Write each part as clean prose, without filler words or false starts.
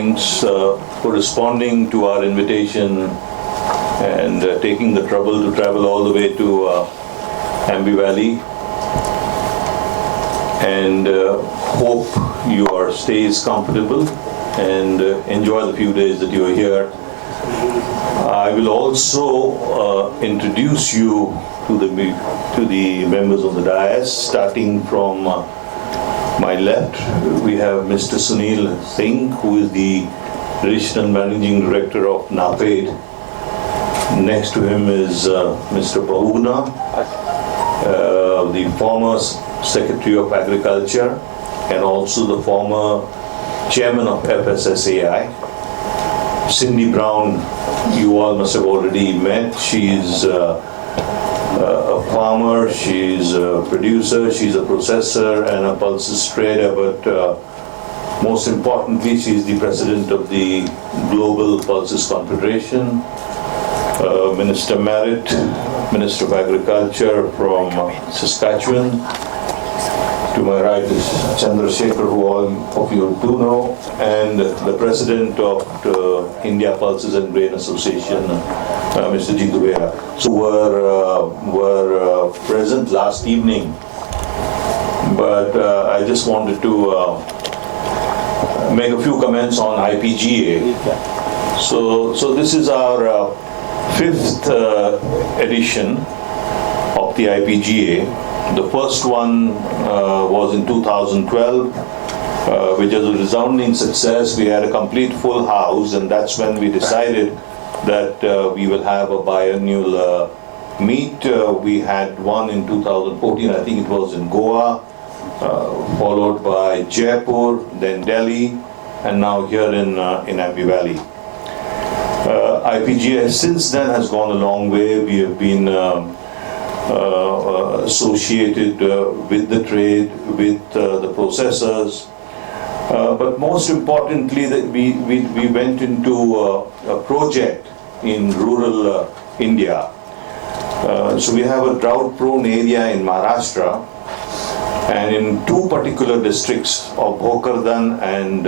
thanks for responding to our invitation and taking the trouble to travel all the way to Ambi Valley. And hope your stay is comfortable and enjoy the few days that you are here. I will also introduce you to the members of the dais, starting from my left. We have Mr. Sunil Singh, who is the Regional Managing Director of NAPED. Next to him is Mr. Pahugna, the former Secretary of Agriculture and also the former Chairman of FSSAI. Cindy Brown, you all must have already met. She's a farmer, she's a producer, she's a processor and a pulses trader, but most importantly, she's the president of the Global Pulses Confederation. Minister Merritt, Minister of Agriculture from Saskatchewan. To my right is Chandrasekhar, who all of you do know, and the president of the India Pulses and Grain Association, Mr. Jitu Bera. So were present last evening, but I just wanted to make a few comments on IPGA. So this is our fifth edition of the IPGA. The first one was in 2012, which was a resounding success. We had a complete full house, and that's when we decided that we will have a biannual meet. We had one in 2014, I think it was in Goa, followed by Jaipur, then Delhi, and now here in Ambi Valley. IPGA since then has gone a long way. We have been associated with the trade, with the processors, but most importantly that we went into a project in rural India. So we have a drought prone area in Maharashtra, and in two particular districts of Bhokardan and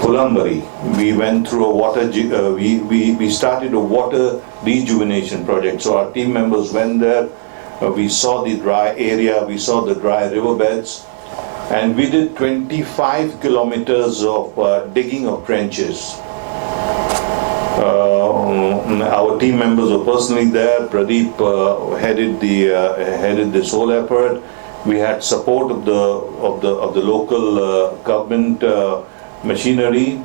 Pulambari, we went through a water, we started a water rejuvenation project. So our team members went there, we saw the dry area, we saw the dry riverbeds, and we did 25 kilometers of digging of trenches. Our team members were personally there. Pradeep headed this whole effort. We had support of the local government machinery,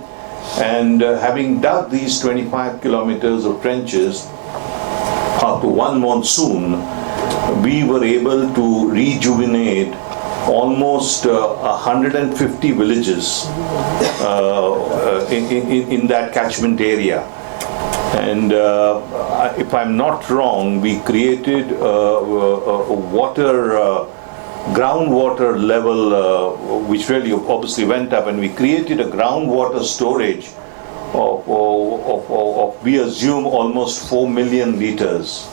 and having dug these 25 kilometers of trenches after one monsoon, we were able to rejuvenate almost 150 villages in that catchment area. And if I'm not wrong, we created a water groundwater level, which really obviously went up, and we created a groundwater storage of we assume almost 4 million liters.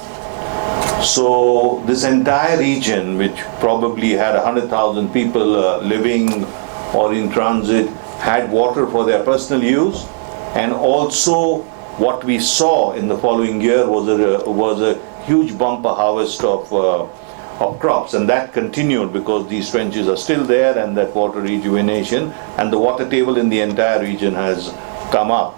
So this entire region, which probably had 100,000 people living or in transit, had water for their personal use, and also what we saw in the following year was a huge bumper harvest of crops, and that continued because these trenches are still there, and that water rejuvenation and the water table in the entire region has come up.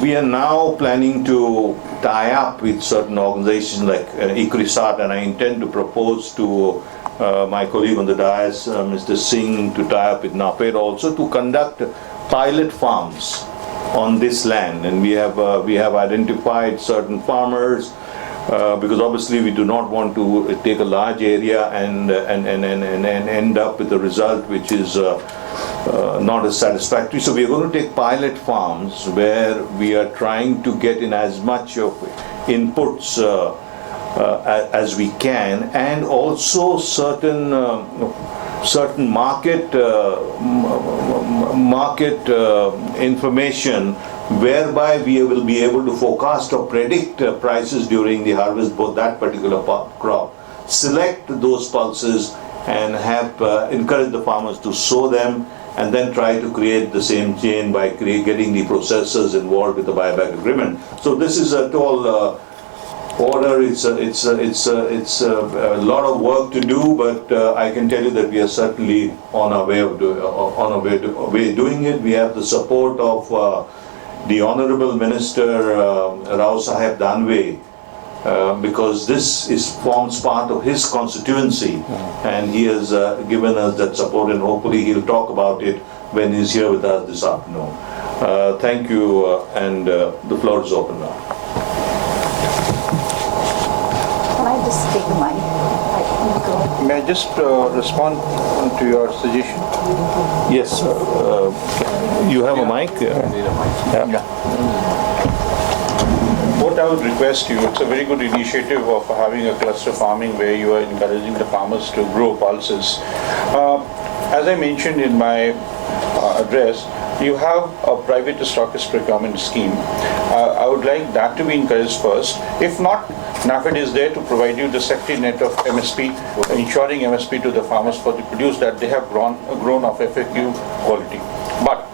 We are now planning to tie up with certain organizations like ICRISAT, and I intend to propose to my colleague on the dais, Mr. Singh, to tie up with NAPED also to conduct pilot farms on this land. And we have identified certain farmers, because obviously we do not want to take a large area and end up with a result which is not as satisfactory. So we are going to take pilot farms where we are trying to get in as much of inputs as we can, and also certain market information whereby we will be able to forecast or predict prices during the harvest for that particular crop, select those pulses and have encourage the farmers to sow them and then try to create the same chain by getting the processors involved with the buyback agreement. So this is a tall order. It's a lot of work to do, but I can tell you that we are certainly on our way of doing it. We have the support of the Honorable Minister Rao Saheb Danve, because this forms part of his constituency, and he has given us that support, and hopefully he'll talk about it when he's here with us this afternoon. Thank you, and the floor is open now. Can I just take the mic? May I just respond to your suggestion? Yes, you have a mic? Yeah. What I would request you, it's a very good initiative of having a cluster farming where you are encouraging the farmers to grow pulses. As I mentioned in my address, you have a private stockist procurement scheme. I would like that to be encouraged first. If not, NAFED is there to provide you the safety net of MSP, ensuring MSP to the farmers for the produce that they have grown of FAQ quality. But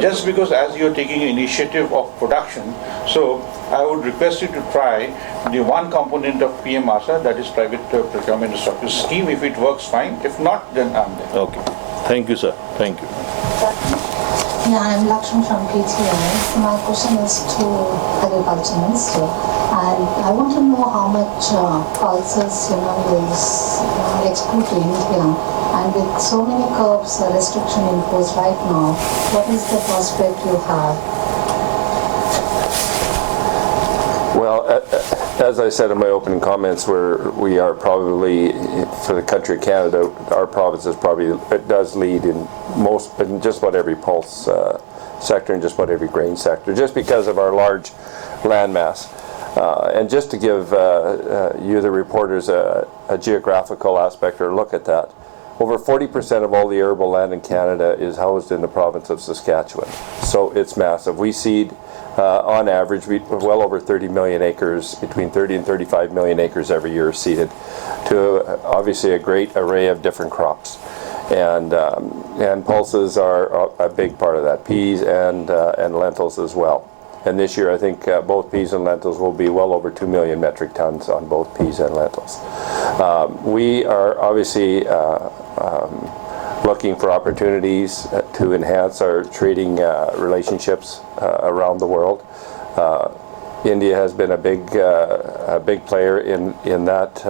just because as you're taking initiative of production, so I would request you to try the one component of PM ASA, that is private procurement stockist scheme. If it works, fine. If not, then I'm there. Okay. Thank you, sir. Thank you. Yeah, I'm Lakshmi from PTI. My question is to Agriculture Minister, and I want to know how much pulses is export to India, and with so many curbs restriction imposed right now, what is the prospect you have? Well, as I said in my opening comments, we are probably, for the country of Canada, our province is probably, it does lead in just about every pulse sector and just about every grain sector, just because of our large land mass. And just to give you, the reporters, a geographical aspect or look at that, over 40% of all the arable land in Canada is housed in the province of Saskatchewan. So it's massive. We seed, on average, well over 30 million acres, between 30 and 35 million acres every year seeded to obviously a great array of different crops. And pulses are a big part of that, peas and lentils as well. And this year I think both peas and lentils will be well over 2 million metric tons on both peas and lentils. We are obviously looking for opportunities to enhance our trading relationships around the world. India has been a big player in that.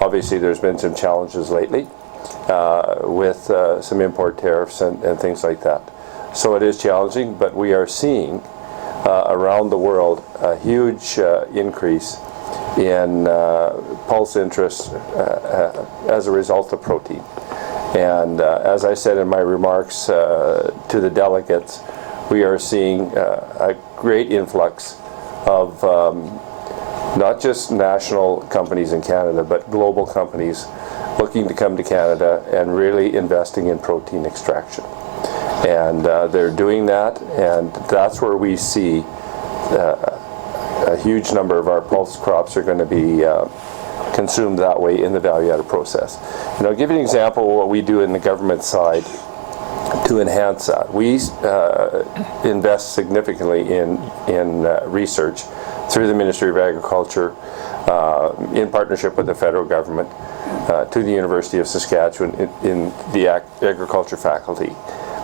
Obviously there's been some challenges lately with some import tariffs and things like that. So it is challenging, but we are seeing around the world a huge increase in pulse interest as a result of protein. And as I said in my remarks to the delegates, we are seeing a great influx of not just national companies in Canada, but global companies looking to come to Canada and really investing in protein extraction. And they're doing that, and that's where we see a huge number of our pulse crops are going to be consumed that way in the value-added process. And I'll give you an example of what we do in the government side to enhance that. We invest significantly in research through the Ministry of Agriculture in partnership with the federal government to the University of Saskatchewan in the agriculture faculty.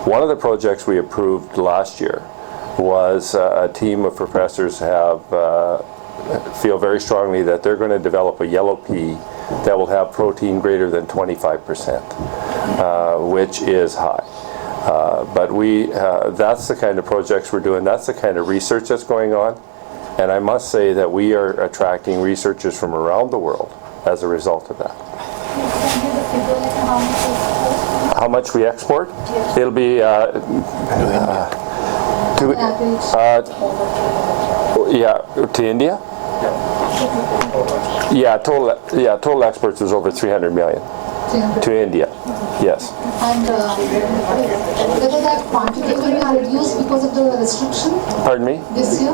One of the projects we approved last year was a team of professors feel very strongly that they're going to develop a yellow pea that will have protein greater than 25%, which is high. But that's the kind of projects we're doing, that's the kind of research that's going on, and I must say that we are attracting researchers from around the world as a result of that. How much we export? Yes. It'll be to India. Yeah, total exports is over 300 million. To India, yes. And whether that quantity will be reduced because of the restriction Pardon me? this year?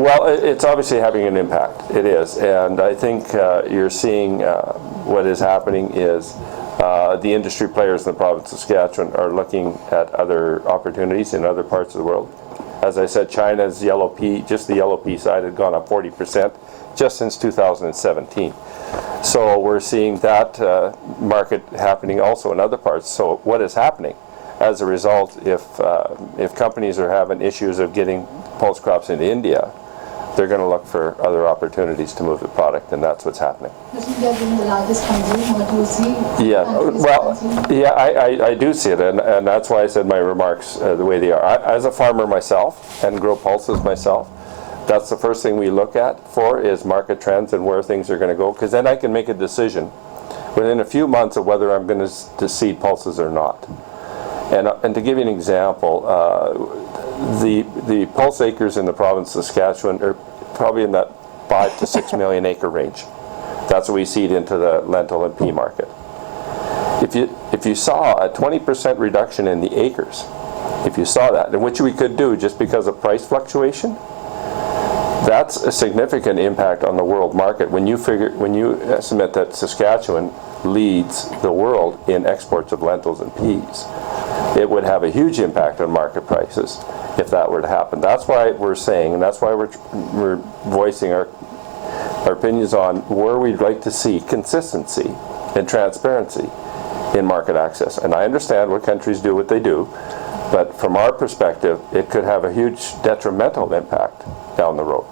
Well, it's obviously having an impact. It is, and I think you're seeing what is happening is the industry players in the province of Saskatchewan are looking at other opportunities in other parts of the world. As I said, China's yellow pea, just the yellow pea side, had gone up 40% just since 2017. So we're seeing that market happening also in other parts. So what is happening? As a result, if companies are having issues of getting pulse crops into India, they're going to look for other opportunities to move the product, and that's what's happening. Doesn't India being the largest consumer, what do you see? Yeah, countries well, consuming? yeah, I do see it, and that's why I said my remarks the way they are. As a farmer myself, and grow pulses myself, that's the first thing we look at for is market trends and where things are going to go, because then I can make a decision within a few months of whether I'm going to seed pulses or not. And to give you an example, the pulse acres in the province of Saskatchewan are probably in that 5 to 6 million acre range. That's what we seed into the lentil and pea market. If you saw a 20% reduction in the acres, if you saw that, and which we could do just because of price fluctuation, that's a significant impact on the world market. When you estimate that Saskatchewan leads the world in exports of lentils and peas, it would have a huge impact on market prices if that were to happen. That's why we're saying, and that's why we're voicing our opinions on where we'd like to see consistency and transparency in market access. And I understand what countries do what they do, but from our perspective, it could have a huge detrimental impact down the road.